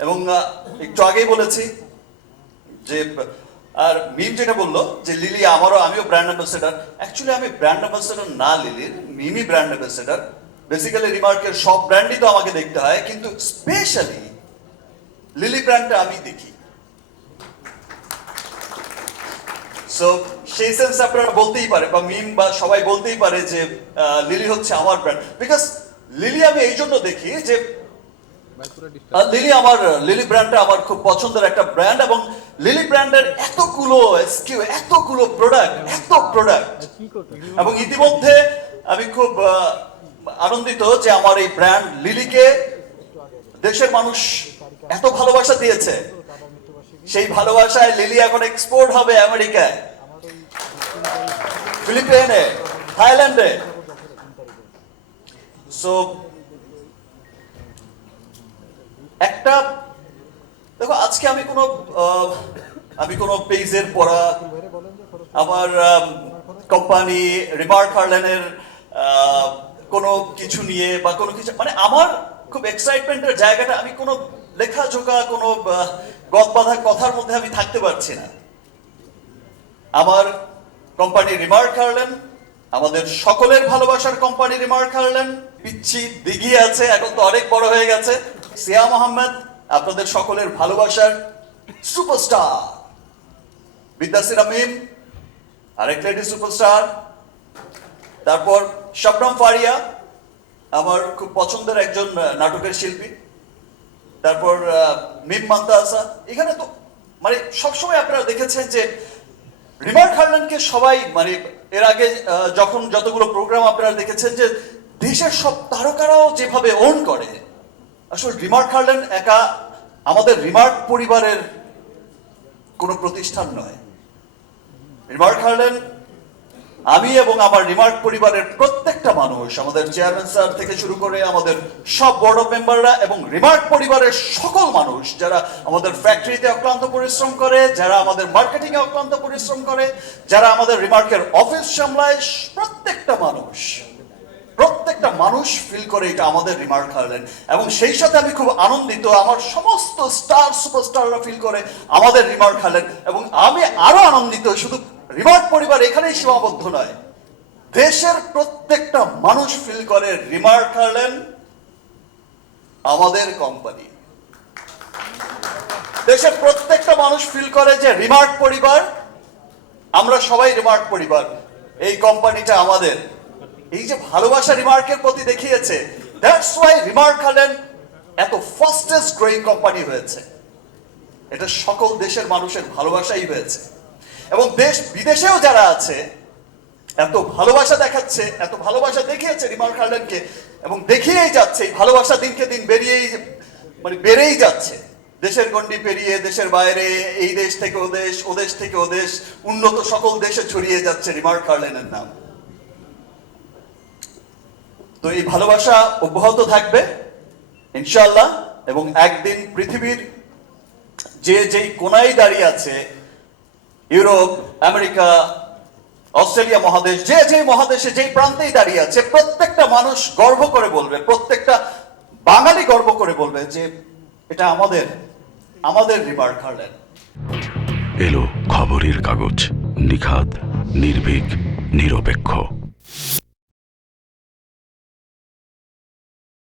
এবং একটু আগেই বলেছি যে আর মিম যেটা বললো যে লিলি আমিও ব্র্যান্ড অ্যাম্বাসেডার। অ্যাকচুয়ালি আমি ব্র্যান্ড অ্যাম্বাসেডার না লিলির, মিমি ব্র্যান্ড অ্যাম্বাসেডার। বেসিক্যালি রিমার্কের সব ব্র্যান্ডই তো আমাকে দেখতে হয়, কিন্তু স্পেশালি লিলি ব্র্যান্ডটা আমি দেখি। সো সেই সেন্স আপনারা বলতেই পারে বা মিম বা সবাই বলতেই পারে যে লিলি হচ্ছে আমার ব্র্যান্ড, বিকজ লিলি আমি এই জন্য দেখি যে লিলি ব্র্যান্ডটা আমার খুব পছন্দের একটা ব্র্যান্ড, এবং লিলি ব্র্যান্ডের এতগুলো এসকিউ, এতগুলো প্রোডাক্ট, এবং ইতিমধ্যে আমি খুব আনন্দিত যে আমার এই ব্র্যান্ড লিলিকে দেশের মানুষ এত ভালোবাসা দিয়েছে। সেই ভালোবাসায় লিলি এখন এক্সপোর্ট হবে আমেরিকায়, ফিলিপাইনে, থাইল্যান্ডে। সো একটা দেখো, আজকে আমি কোনো পেজের পড়া আমার কোম্পানি রিমার্ক হার্লেনের কোনো কিছু নিয়ে বা কোনো কিছু, মানে আমার খুব এক্সাইটমেন্টের জায়গাটা, আমি কোনো লেখাজোকা কোনো গদবাঁধা কথার মধ্যে আমি থাকতে পারছি না। আমার কোম্পানি রিমার্ক হার্লেন, আমাদের সকলের ভালোবাসার কোম্পানি রিমার্ক হার্লেন, পিচ্ছি দিঘি আছে, এখন তো অনেক বড় হয়ে গেছে, সিয়াম আহমেদ, আপনাদের সকলের ভালোবাসার সুপারস্টার বিদ্যাসিরা মিম, আরেক লেডি সুপারস্টার, তারপর শবনম ফারিয়া, আমার খুব পছন্দের একজন নাটকের শিল্পী, তারপর মিম মান্তাসা। এখানে তো মানে সবসময় আপনারা দেখেছেন যে রিমার্ক হার্লেনকে সবাই, মানে এর আগে যতগুলো প্রোগ্রাম আপনারা দেখেছেন যে দেশের সব তারকারাও যেভাবে ওন করে, আসলে রিমার্ক হার্লেন একা আমাদের রিমার্ক পরিবারের কোনো প্রতিষ্ঠান নয়। রিমার্ক হার্লেন আমি এবং আমার রিমার্ক পরিবারের প্রত্যেকটা মানুষ, আমাদের চেয়ারম্যান স্যার থেকে শুরু করে আমাদের সব বোর্ড অফ মেম্বাররা এবং রিমার্ক পরিবারের সকল মানুষ যারা আমাদের ফ্যাক্টরিতে অক্লান্ত পরিশ্রম করে, যারা আমাদের মার্কেটিং এ অক্লান্ত পরিশ্রম করে, যারা আমাদের রিমার্কের অফিস সামলায়, প্রত্যেকটা মানুষ ফিল করে এটা আমাদের রিমার্ক হার্লেন। এবং সেই সাথে আমি খুব আনন্দিত আমার সমস্ত সুপারস্টাররা ফিল করে আমাদের রিমার্ক হার্লেন, এবং আমি আরো আনন্দিত শুধু রিমার্ক পরিবার এখানেই সীমাবদ্ধ নয়, দেশের প্রত্যেকটা মানুষ ফিল করে রিমার্ক হার্লেন আমাদের কোম্পানি। দেশের প্রত্যেকটা মানুষ ফিল করে যে রিমার্ক পরিবার, আমরা সবাই রিমার্ক পরিবার, এই কোম্পানিটা আমাদের। এই যে ভালোবাসা রিমার্কের প্রতি দেখিয়েছে, দ্যাটস ওয়াই রিমার্ক হার্লেন এত ফাস্টেস্ট গ্রোয়িং কোম্পানি হয়েছে। এটা সকল দেশের মানুষের ভালোবাসাই হয়েছে, এবং দেশ বিদেশেও যারা আছে এত ভালোবাসা দেখাচ্ছে, এত ভালোবাসা দেখিয়েছে রিমার্ক হার্লেনকে, এবং দেখিয়েই যাচ্ছে। এই ভালোবাসা দিনকে দিন বেড়েই যাচ্ছে, দেশের গণ্ডি পেরিয়ে দেশের বাইরে, এই দেশ থেকে ও দেশ, ও দেশ থেকে ও দেশ, উন্নত সকল দেশে ছড়িয়ে যাচ্ছে রিমার্ক হার্লেনের নাম। তো এই ভালোবাসা অব্যাহত থাকবে ইনশাআল্লাহ, এবং একদিন পৃথিবীর যেই কোনায় দাঁড়িয়ে আছে, ইউরোপ, আমেরিকা, অস্ট্রেলিয়া মহাদেশ, যে মহাদেশে যেই প্রান্তেই দাঁড়িয়ে আছে, প্রত্যেকটা মানুষ গর্ব করে বলবে, প্রত্যেকটা বাঙালি গর্ব করে বলবে যে এটা আমাদের রিমার্ক হার্লেন। এলো খবরের কাগজ, নিখাদ, নির্ভীক, নিরপেক্ষ।